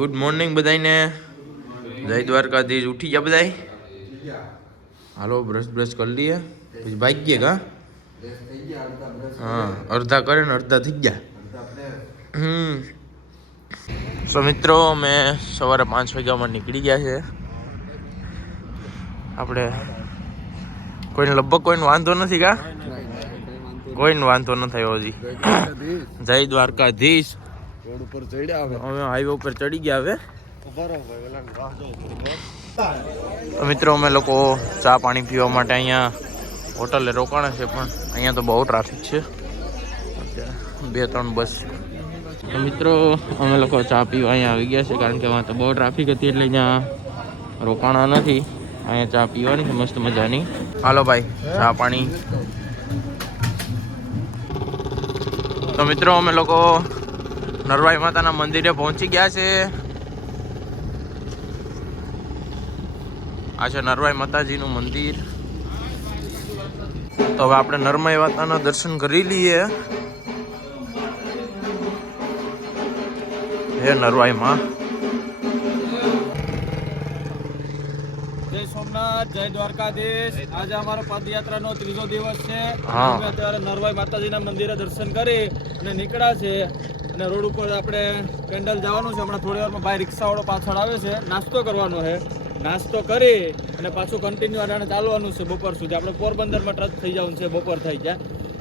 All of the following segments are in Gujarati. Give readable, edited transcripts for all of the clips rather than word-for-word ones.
ગુડ મોર્નિંગ બધાને. જય દ્વારકાધીશ. ઉઠી ગયા બધા? હાલો બ્રશ કરી લઈએ પછી ભાગીએ કા. હા, અડધા કરે ને અડધા થઈ ગયા. સો મિત્રો મેં સવારે 5 વાગ્યામાં નીકળી ગયા છે. આપણે કોઈને લગભગ કોઈને વાંધો નથી કા? કોઈને વાંધો ન થયો હજી. જય દ્વારકાધીશ. રોડ ઉપર ચડ્યા હવે હાઈવે ઉપર ચડી ગયા હવે. તો મિત્રો અમે લોકો ચા પાણી પીવા માટે અહીંયા હોટલે રોકાણા છે, પણ અહીંયા તો બહુ ટ્રાફિક છે. 2-3 બસ. તો મિત્રો અમે લોકો ચા પીવા અહીંયા આવી ગયા છે, કારણ કે વાં તો બહુ ટ્રાફિક હતી એટલે અહીંયા રોકાણા નથી. અહીંયા ચા પીવાની છે મસ્ત મજાની. હાલો ભાઈ, ચા પાણી. તો મિત્રો અમે લોકો નરવાઈ માતાના મંદિરે પહોંચી ગયા છે. આ છે નરવાઈ માતાજીનું મંદિર. તો હવે આપણે નરવાઈ માતાના દર્શન કરી લઈએ. હે નરવાઈ માં. જય સોમનાથ, જય દ્વારકાધીશ. આજે અમારો પદયાત્રાનો 3જો દિવસ છે. હા. અમે અત્યારે નરવાઈ માતાજીના મંદિરે દર્શન કરી અને નીકળ્યા છે. અને રોડ ઉપર આપણે પેન્ડલ જવાનું છે. હમણાં થોડી વારમાં ભાઈ રિક્ષાવાળો પાછળ આવે છે. નાસ્તો કરવાનો છે. નાસ્તો કરી અને પાછું કન્ટિન્યુ આને ચાલવાનું છે બપોર સુધી. આપણે પોરબંદરમાં ટચ થઈ જવાનું છે બપોર થઈ જાય.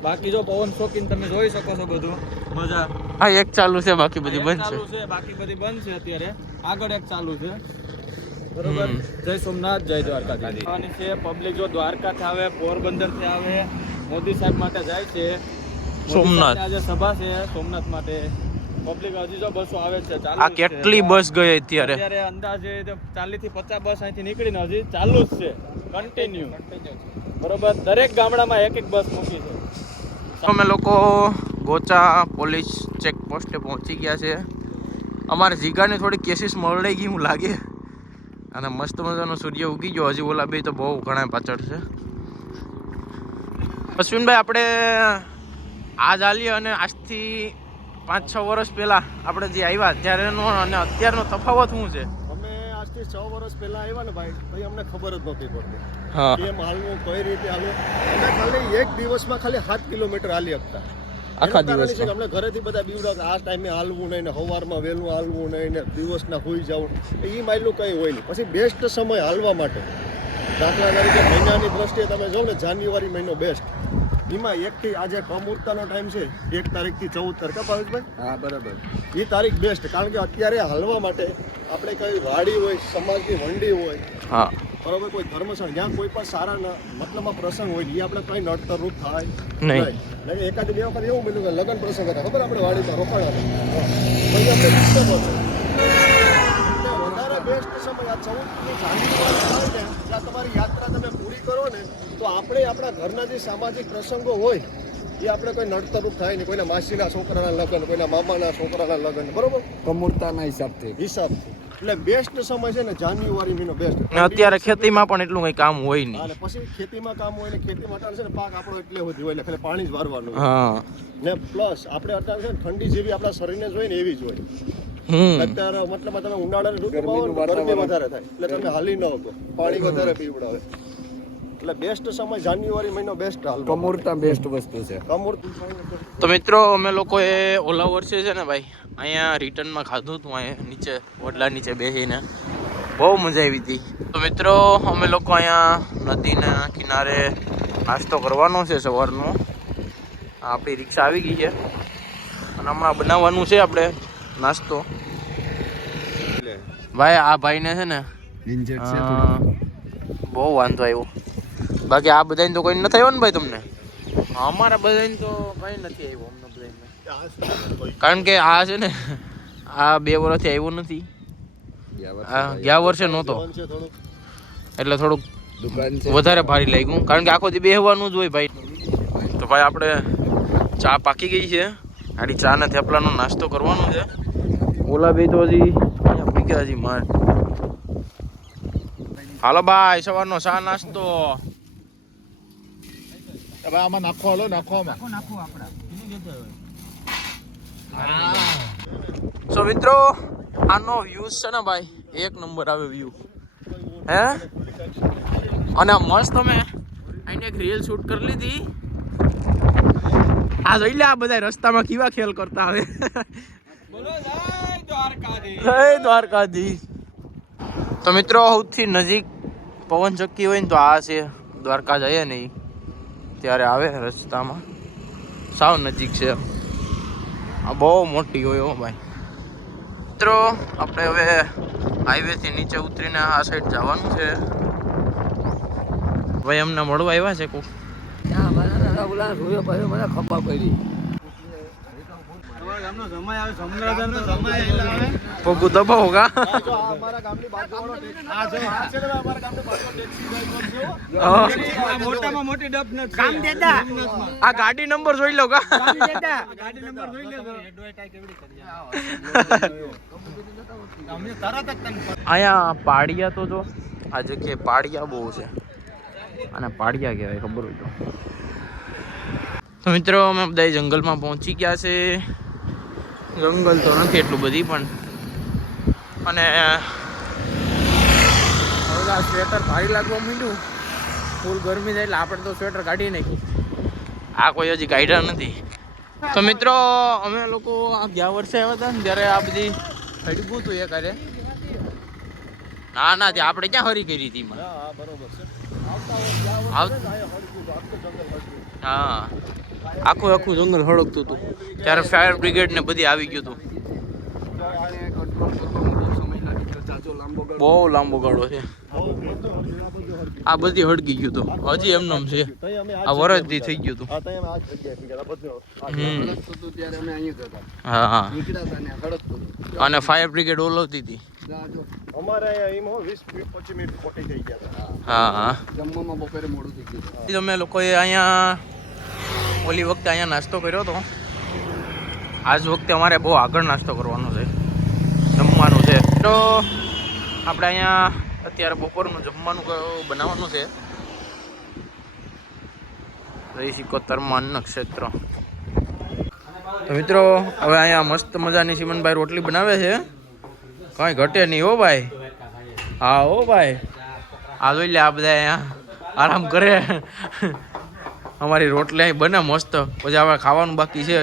બાકી જો પવન શોખીન તમે જોઈ શકો છો બધું મજા. આ એક ચાલુ છે, બાકી બધી બંધ ચાલુ છે, બાકી બધી બંધ છે. અત્યારે આગળ એક ચાલુ છે. બરોબર. જય સોમનાથ, જય દ્વારકાધીશ. છે પબ્લિક જો દ્વારકાથી આવે, પોરબંદરથી આવે, મોદી સાહેબ માટે જાય છે. સોમનાથ આજે સભા છે સોમનાથ માટે. પબ્લિક હજી જો બસો આવે છે. આ કેટલી બસ ગઈ અત્યારે? અત્યારે અંદાજે 40 થી 50 બસ અહીંથી નીકળીને હજી ચાલુ જ છે, કન્ટિન્યુ. બરોબર. દરેક ગામડામાં એક બસ મૂકી છે. અમે લોકો ગોચા પોલીસ ચેકપોસ્ટે પહોંચી ગયા છે. અમારે જીગાની થોડી કેસીસ મળે ગઈ હું લાગે. અને મસ્ત મજાનો સૂર્ય ઉગી ગયો. હજી ઓલા બે તો બહુ ઘણા પાછળ છે. અશ્વિનભાઈ, આપણે આ ચાલીએ અને આજથી 5-6 વર્ષ પહેલા આપણે જે આવ્યા ત્યારેનો અને અત્યારનો તફાવત શું છે? અમે આજથી 6 વર્ષ પહેલા આવ્યા ને ભાઈ અમને ખબર જ નહોતી પડતી હા. કેમ હાલવું, કઈ રીતે હાલવું. અમે ખાલી એક દિવસમાં ખાલી 7 કિલોમીટર હાલી શકતા. આખા દિવસમાં અમને ઘરેથી બધા બીવડા આ ટાઈમે હાલવું નહીં ને સવારમાં વહેલું હાલવું નહીં ને દિવસના હોઈ જવું, એ માયલું કંઈ હોય નહીં. પછી બેસ્ટ સમય હાલવા માટે દાખલા તરીકે મહિનાની દ્રષ્ટિએ તમે જો ને જાન્યુઆરી મહિનો બેસ્ટ. એમાં 1 થી આજે કમુરતાનો ટાઈમ છે 1 તારીખથી 14 તારીખ. ભાવેશભાઈ? હા, બરાબર. એ તારીખ બેસ્ટ, કારણ કે અત્યારે હાલવા માટે આપણે કઈ વાડી હોય, સમાજની મંડી હોય, હા બરોબર, કોઈ ધર્મસ્થળ જ્યાં કોઈ પણ સારા મતલબમાં પ્રસંગ હોય એ આપણે કઈ નડતરરૂપ થાય નહીં. એકાદ 2 વખત એવું બન્યું કે લગ્ન પ્રસંગ હતા, ખબર આપણે વાડીમાં રોકાણા હતા, પછી આપણે ડિસ્ટર્બ હતો. વધારે બેસ્ટ સમય આ 14 જાન્યુઆરી થાય ને, જ્યાં તમારી યાત્રા તમે પૂરી કરો ને, તો આપણે આપણા ઘરના જે સામાજિક પ્રસંગો હોય એ આપણે કોઈ નડતરરૂપ થાય નહીં. કોઈના માસીના છોકરાના લગ્ન, કોઈના મામાના છોકરાના લગ્ન, બરોબર, કમૂરતાના હિસાબથી. એટલે બેસ્ટ સમય છે ને જાન્યુઆરી મહિનો બેસ્ટ. અત્યારે ખેતીમાં પણ એટલું કઈ કામ હોય નહીં. અને પછી ખેતીમાં કામ હોય ને ખેતી માટે છે ને પાક આપણો એટલે સુધી હોય, એટલે ખાલી પાણી જ વારવાનું. હા. ને પ્લસ આપણે અત્યારે છે ને ઠંડી જેવી આપણા શરીરને જોઈએ ને એવી જ હોય. અત્યારે મતલબમાં તમે ઉનાળાની ઋતુમાં ગરમી વધારે થાય એટલે તમે હાલી ન શકો, પાણી વધારે પીવડાવે. એટલે બેસ્ટ સમય જાન્યુઆરી મહિનો બેસ્ટ હાલ. કમૂરતા બેસ્ટ વસ્તુ છે. તો મિત્રો અમે લોકોએ ઓલા વર્ષે છે ને ભાઈ અહીંયા રિટર્નમાં ખાધું હતું, અહીંયા નીચે ઓટલા નીચે બેસીને બહુ મજા આવી હતી. તો મિત્રો અમે લોકો અહીંયા નદીના કિનારે નાસ્તો કરવાનો છે સવારનો. આપણી રિક્ષા આવી ગઈ છે અને હમણાં બનાવવાનું છે આપણે નાસ્તો. ભાઈ આ ભાઈને છે ને બહુ વાંધો આવ્યો. બાકી આ બધાને તો કોઈ નથી આવ્યો ને ભાઈ તમને? અમારા બધાને તો કંઈ નથી આવ્યો અમને બધાને, કારણ કે આ છે ને આ 2 વર્ષથી આવ્યો નથી. ગયા વર્ષે નહોતો એટલે થોડુંક વધારે ભારે લાગ્યું, કારણ કે આખો દી બેહવાનું જ હોય ભાઈ. તો ભાઈ આપણે ચા પાકી ગઈ છે. આડી ચા ને થેપલાનો નાસ્તો કરવાનો છે. ઓલા બે તો હજી અહીંયા પીગ્યા હજી માર. હાલો ભાઈ, સવારનો ચા નાસ્તો આમાં નાખો. હાલો નાખો સો મિત્રો આનો વ્યૂઝ છે ને ભાઈ એક નંબર આવે વ્યૂ હે અને મસ્ત તમે આને એક રીલ શૂટ કરી લીધી આ જોઈ લે આ બધા રસ્તામાં કેવા ખેલ કરતા આવે બોલો જય દ્વારકાધીશ. જય દ્વારકાધીશ. તો મિત્રો સૌથી નજીક પવન ચક્કી હોય ને તો આ છે દ્વારકા જઈએ ને ત્યારે આવે રસ્તામાં સાવ નજીક છે આ બહુ મોટી હોય હો ભાઈ. મિત્રો આપણે હવે હાઈવેથી નીચે ઉતરીને આ સાઈડ જવાનું છે ભાઈ અમને મળવા આવ્યા છે કોક પગું દબાવો કા અમારા ગામની બાજુવાળો આ જો આ છે ને અમારા ગામની બાજુનો ટેક્સી ડ્રાઈવર છે. મોટામાં મોટી ડબ નથી. કામ દેતા આ ગાડી નંબર જોઈ લો કા કામ દેતા ગાડી નંબર જોઈ લેજો. અમે તરત જ તને અહીંયા પાડિયા તો જો આ જગ્યાએ પાડિયા બહુ છે અને પાડિયા કહેવાય ખબર હોય તો મિત્રો અમે બધા જંગલમાં પહોંચી ગયા છે. જંગલ તો નથી એટલું બધી પણ અને હવે સ્વેટર ભારી લાગવા માંડ્યું ફૂલ ગરમી થાય એટલે આપણે તો સ્વેટર કાઢી નાખી આ કોઈ હજી કાઢ્યા નથી. તો મિત્રો અમે લોકો આ ગયા વર્ષે આવ્યા હતા ને ત્યારે આ બધી હડકું હતું એ કરે ના ના ત્યાં આપણે ક્યાં હરી કરી હતી એમાં? હા બરોબર છે. હા આખું આખું જંગલ હળગતું હતું ત્યારે ફાયર બ્રિગેડ ને બધી આવી ગયું હતું. બહુ લાંબો ગાળો છે આ બધી હળગી ગયું હતું હજી એમનેમ છે આ વરસથી થઈ ગયું હતું. હા હા અને ફાયર બ્રિગેડ ઓલવતી હતી. અમારે અહીંયા 20-25 મિનિટ ખોટી થઈ ગયા. હા હા જમવામાં બપોરે મોડું થઈ ગયું. અમે લોકોએ અહીંયા ઓલી વખતે અહીંયા નાસ્તો કર્યો હતો આજ વખતે અમારે બહુ આગળ નાસ્તો કરવાનો છે જમવાનું છે તો આપણે અહીંયા અત્યારે બપોરનું જમવાનું બનાવવાનું છે રહી 71 અન્ન ક્ષેત્ર. તો મિત્રો હવે અહીંયા મસ્ત મજાની સિમનભાઈ રોટલી બનાવે છે કાંઈ ઘટે નહીં હો ભાઈ. હા હો ભાઈ આ જોઈ લે આ બધા અહીંયા આરામ કરે અમારી રોટલી અહીં બને મસ્ત પછી આપણે ખાવાનું બાકી છે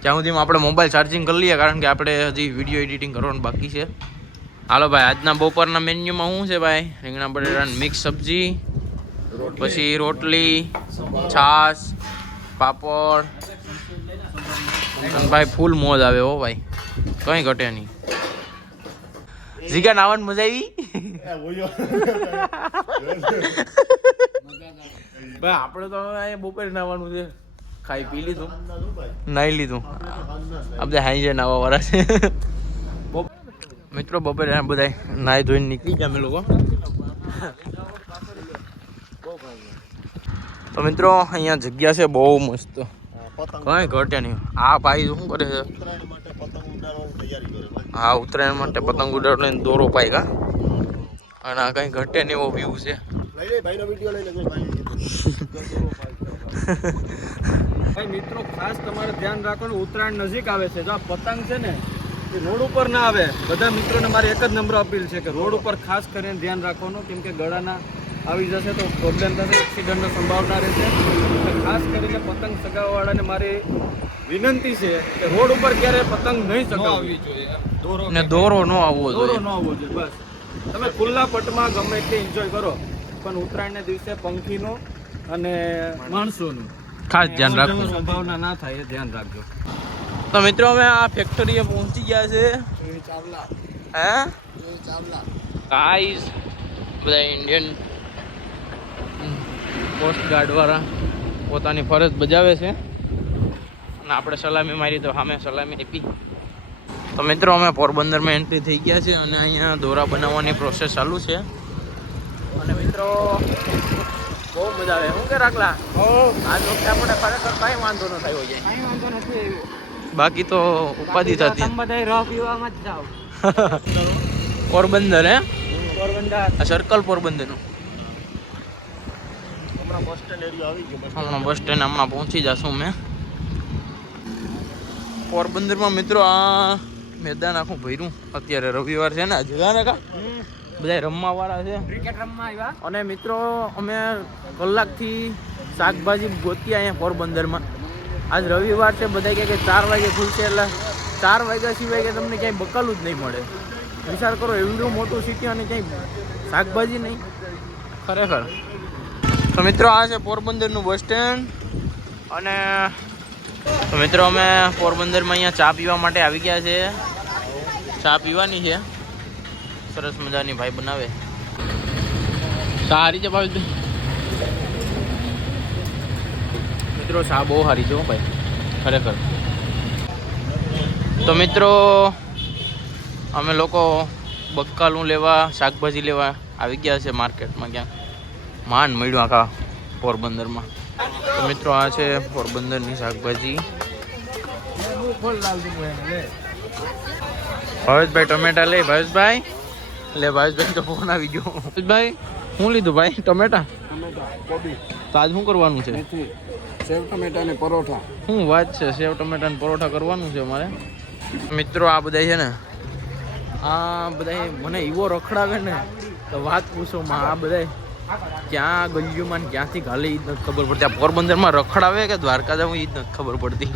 ત્યાં સુધીમાં આપણે મોબાઈલ ચાર્જિંગ કરી લઈએ કારણ કે આપણે હજી વિડીયો એડિટિંગ કરવાનું બાકી છે. હાલો ભાઈ આજના બપોરના મેન્યુમાં શું છે ભાઈ રીંગણા બટેટાની મિક્સ સબ્જી પછી રોટલી છાશ પાપડ ભાઈ ફૂલ મોજ આવે હો ભાઈ કંઈ ઘટે નહીં. જીગા નાવાની મજા આવી ભાઈ આપણે તો હવે બપોરે નાવાનું છે ખાઈ પી લીધું નાહી લીધું આ બધા હાઈ જાય નાવા વાળા છે. મિત્રો બપોરે બધા નાહી ધોઈને નીકળી ગયા અમે લોકો. તો મિત્રો અહીંયા જગ્યા છે બહુ મસ્ત કઈ ઘટે નહીં. આ ભાઈ શું કરે છે હા ઉત્તરાયણ માટે પતંગ ઉડાડવાનો દોરો પાય કા અને આ કઈ ઘટે નહીં એવો વ્યૂ છે. ભાઈ મિત્રો ખાસ તમારે ધ્યાન રાખવાનું ઉત્તરાયણ નજીક આવે છે જો આ પતંગ છે ને એ રોડ ઉપર ના આવે. બધા મિત્રોને મારી એક જ નમ્ર અપીલ છે કે રોડ ઉપર ખાસ કરીને ધ્યાન રાખવાનું કેમ કે ગળાના આવી જશે તો પ્રોબ્લેમ થશે એક્સિડન્ટની સંભાવના રહેશે. એટલે ખાસ કરીને પતંગ ચગાવવાવાળાને મારી વિનંતી છે કે રોડ ઉપર ક્યારે પતંગ નહીં ચગાવવી જોઈએ. ને દોરો ન આવવો દોરો જોઈએ. ન આવવો જોઈએ બસ. તમે ખુલ્લા પટમાં ગમે તે એન્જોય કરો પણ ઉત્તરાયણના દિવસે પંખીનું અને માણસોનું ખાસ ધ્યાન રાખવું. સંભાવના ના થાય એ ધ્યાન રાખજો. તો મિત્રો અમે આ ફેક્ટરીએ પહોંચી ગયા છે હે ગાઈસ બધા ઇન્ડિયન કોસ્ટ ગાર્ડ વાળા પોતાની ફરજ બજાવે છે અને આપણે સલામી મારી તો સામે સલામી આપી. તો મિત્રો અમે પોરબંદરમાં એન્ટ્રી થઈ ગયા છે અને અહીંયા દોરા બનાવવાની પ્રોસેસ ચાલુ છે અને મિત્રો બહુ મજા આવે શું કે રાખલા આજ વખતે આપણે ખરેખર કાંઈ વાંધો ન થયો જાય કાંઈ વાંધો નથી. બાકી તો ઉપાધિ થતી. તમે બધા રહ પીવામાં જ જાઓ. પોરબંદર હે પોરબંદર આ સર્કલ પોરબંદરનું હમણાં બસ સ્ટેન્ડ એરિયા આવી ગયો. હમણાં બસ સ્ટેન્ડ હમણાં પહોંચી જશું મેં પોરબંદરમાં. મિત્રો આ મેદાન આખું ભર્યું. અત્યારે રવિવાર છે ને આજે ને કા બધા રમવા વાળા છે. ક્રિકેટ રમવા આવ્યા. અને મિત્રો અમે કલાકથી શાકભાજી ગોતી અહીંયા પોરબંદરમાં. આજ રવિવાર છે, બધા કહે કે 4 વાગે ખુલશે, એટલે 4 વાગ્યા સિવાય કે તમને ક્યાંય બકાલું જ નહીં મળે. વિચાર કરો, એવડું મોટું સિટી અને ક્યાંય શાકભાજી નહીં, ખરેખર. તો મિત્રો આ છે પોરબંદરનું બસ સ્ટેન્ડ. અને તો મિત્રો અમે પોરબંદરમાં અહીંયા ચા પીવા માટે આવી ગયા છે. ચા પીવાની છે, સરસ મજાની ભાઈ બનાવે. સારી છે ભાઈ મિત્રો, ચા બહુ સારી છે ભાઈ, ખરેખર. તો મિત્રો અમે લોકો બકાલું લેવા, શાકભાજી લેવા આવી ગયા છે માર્કેટમાં. ક્યાંક માંડ મળ્યું આખા પોરબંદરમાં. તો મિત્રો આ છે પોરબંદરની શાકભાજી. ભાવેશભાઈ ટમેટા લે. ભાવેશભાઈ લે, ભાવેશભાઈ તો ફોન આવી ગયો. ભાઈ શું લીધું ભાઈ? ટમેટા. તો આજ શું કરવાનું છે? સેવ ટમેટા ને પરોઠા. શું વાત છે, સેવ ટમેટા ને પરોઠા કરવાનું છે અમારે. મિત્રો આ બધા છે ને, આ બધા મને એવો રખડાવે ને તો વાત પૂછો માં. આ બધા ક્યાં ગલીઓમાં ને ક્યાંથી ગાલે એ જ નથી ખબર પડતી. આ પોરબંદરમાં રખડાવે કે દ્વારકા જવું એ જ નથી ખબર પડતી.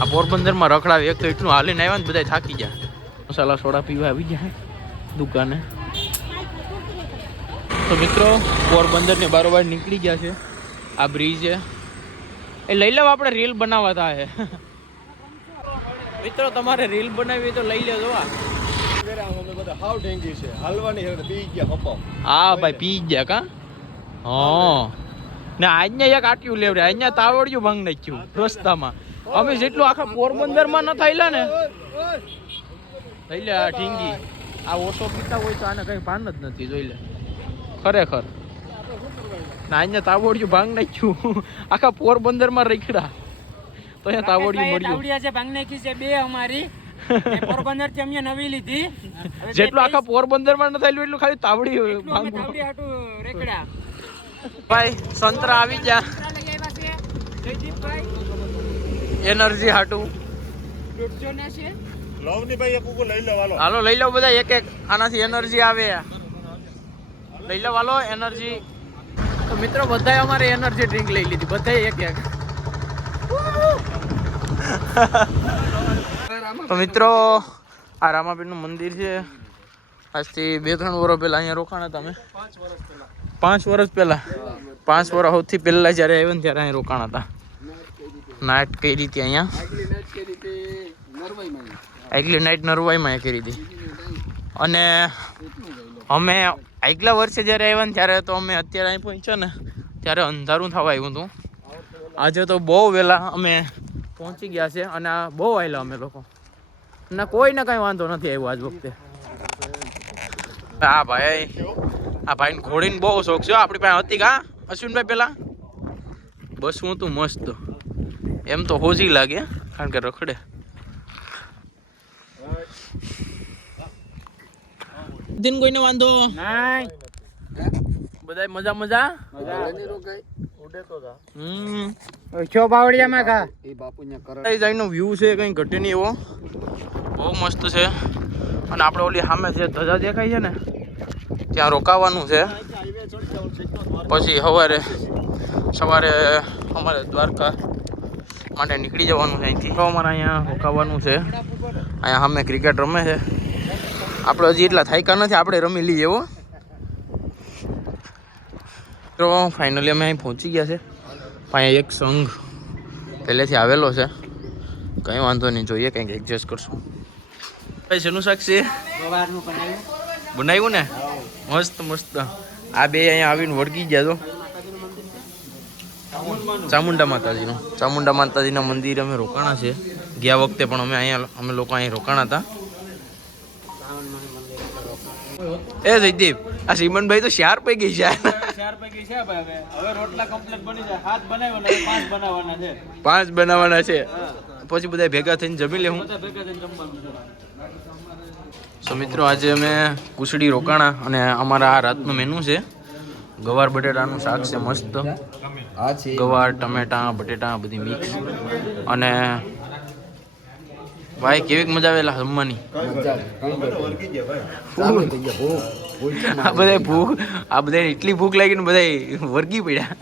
આ પોરબંદરમાં રખડાવે. એક તો એટલું હાલીને આવ્યા ને બધા થાકી ગયા. મસાલા સોડા પીવા આવી ગયા દુકાને. તો મિત્રો પોરબંદરની બારોબાર નીકળી ગયા છે. આ બ્રિજ છે, એ લઈ લેવા. આપણે રીલ બનાવવા થાય મિત્રો, તમારે રીલ બનાવી તો લઈ લેજો. હાવ ડેંગી છે, હાલવાની હવે પી ગયા હપાવ. હા ભાઈ પી ગયા કા. હા ને આજને એક આટ્યું લેવડે, અહીંયા તાવડિયું ભાંગ નાખ્યું રસ્તામાં. અમે જેટલું આખા પોરબંદરમાં ન થયેલા ને લઈ લે. આ ઢીંગી આ ઓછો પીતા હોય તો આને કઈ ભાન જ નથી, જોઈ લે ખરેખર. ને અહીંયા તાવડિયું ભાંગ નાખ્યું આખા પોરબંદરમાં રખડા તો અહીંયા તાવડિયું મળ્યું. તાવડિયા છે ભાંગ નાખી છે 2 અમારી. પોરબંદર થી અમે નવી લીધી. જેટલું આખા પોરબંદરમાં ન થયેલું એટલું ખાલી તાવડી ભાંગ. તાવડી હાટું રેકડા. ભાઈ સંતરા આવી ગયા એનર્જી હાટું. હાલો લઈ લો બધા એક એક. આનાથી એનર્જી આવે. લઈ લો હાલો એનર્જી. તો મિત્રો બધાએ અમારે એનર્જી ડ્રિંક લઈ લીધી, બધાએ એક એક. તો મિત્રો આ રામાપીરનું મંદિર છે. આજથી 2-3 વર્ષ પહેલા અહીંયા રોકાણા હતા અમે. 5 વર્ષ પહેલા, 5 વર્ષ સૌથી પહેલા જ્યારે આવ્યો ને ત્યારે અહીં રોકાણા હતા. નાઇટ કરી હતી અહીંયા. આગલી નાઇટ નરવાઈમાં કરી હતી. અને અમે આગલા વર્ષે જ્યારે આવ્યા ને ત્યારે તો અમે અત્યારે અહીં પહોંચ્યા ને ત્યારે અંધારું થવા આવ્યું હતું. આજે તો બહુ વહેલા અમે પહોંચી ગયા છે. અને આ બહુ આવેલા અમે લોકો, ના કોઈને કાંઈ વાંધો નથી આવ્યો આજ વખતે. હા ભાઈ, આ ભાઈને ઘોડીને બહુ શોખ છે. આપણી પાસે હતી કા અશ્વિનભાઈ પેલા બસ હું તું મસ્ત. એમ તો હોજી લાગે કારણ કે રખડે. દિન કોઈને વાંધો નહીં. બધા મજા મજા. છો બાવડિયામાં કા નો વ્યૂ છે, કઈ ઘટે નહીં એવો, બહુ મસ્ત છે. અને આપણે ઓલી સામે જે ધજા દેખાય છે ને ત્યાં રોકાવાનું છે. પછી સવારે અમારે દ્વારકા માટે નીકળી જવાનું છે અહીંથી. તો અમારે અહીંયા રોકાવાનું છે. અહીંયા સામે ક્રિકેટ રમે છે. આપણે હજી એટલા થાયકા નથી, આપણે રમી લઈએ એવો. તો ફાઇનલી અમે અહીં પહોંચી ગયા છે. અહીંયા એક સંઘ પહેલેથી આવેલો છે, કંઈ વાંધો નહીં, જોઈએ કંઈક એડજસ્ટ કરશું. ભાઈ શેનું શાક છે? સવારનું બનાવ્યું ને મસ્ત મસ્ત. આ બે અહીંયા આવીને વળગી ગયા તો. ચામુંડા માતાજીના મંદિર અમે રોકાણા છે. ગયા વખતે પણ અમે લોકો અહીં રોકાણા હતા. એ જયદીપ, આ શ્રીમનભાઈ તો 4 પૈકી છે. 4 પૈકી છે ભાઈ. હવે રોટલા કમ્પ્લીટ બની જાય. 7 બનાવવાના, 5 બનાવવાના છે. 5 બનાવવાના છે. પછી બધા ભેગા થઈને જમી લેવું. ભેગા થઈને જમવાનું છે. તો મિત્રો આજે અમે કુસડી રોકાણા અને અમારા આ રાતનું મેનુ છે ગવાર બટેટાનું શાક છે મસ્ત. ગવાર ટમેટા બટેટા બધી મિક્સ. અને ભાઈ કેવી મજા આવેલા જમવાની વર્ગી ગયા ભાઈ આ બધા ભૂખ આ બધા એટલી ભૂખ લાગી ને બધા વર્ગી પડ્યા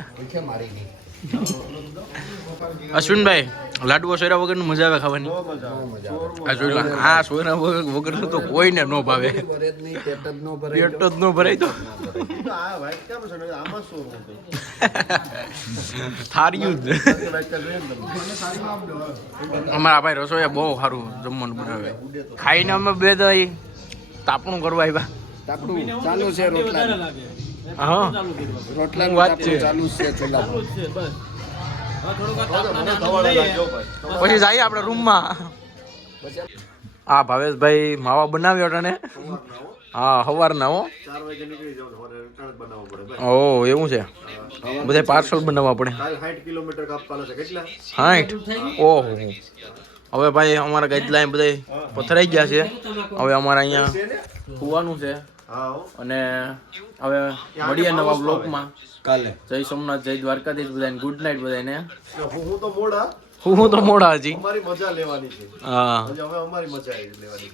અશ્વિનભાઈ લાડવો સોયરા વગર મજા આવે ખાવાની આ જોઈ લો આ સોયરા વગર તો કોઈને ન ભાવે પેટ જ ન ભરાય તો થાર્યું જ અમારા ભાઈ રસોઈયા બહુ સારું જમવાનું બનાવે ખાઈને અમે બે તો તાપણું કરવા આવ્યા ચાલુ છે રોટલા હા રોટલા વાત છે ચાલુ છે ચૂલા પછી જઈએ આપણે રૂમમાં હા ભાવેશભાઈ માવા બનાવ્યો હતા ને હા સવારના હો 4 વાગે નીકળી જાવ રિટર્ન બનાવવો પડે ઓ એવું છે બધા પાર્સલ બનાવવા પડે કાલ 60 કિલોમીટર કાપવાના છે કેટલા 60 ઓહો હવે ભાઈ અમારા ગાઈડલાઈન બધા પથરાઈ ગયા છે હવે અમારે અહીંયા સુવાનું છે હા અને હવે મળીએ નવા બ્લોગમાં કાલે જય સોમનાથ જય દ્વારકાધીશ બધાને ગુડ નાઇટ બધાને હું તો મોડા હું તો મોડા હજી અમારી મજા લેવાની છે હા હવે અમારી મજા લેવાની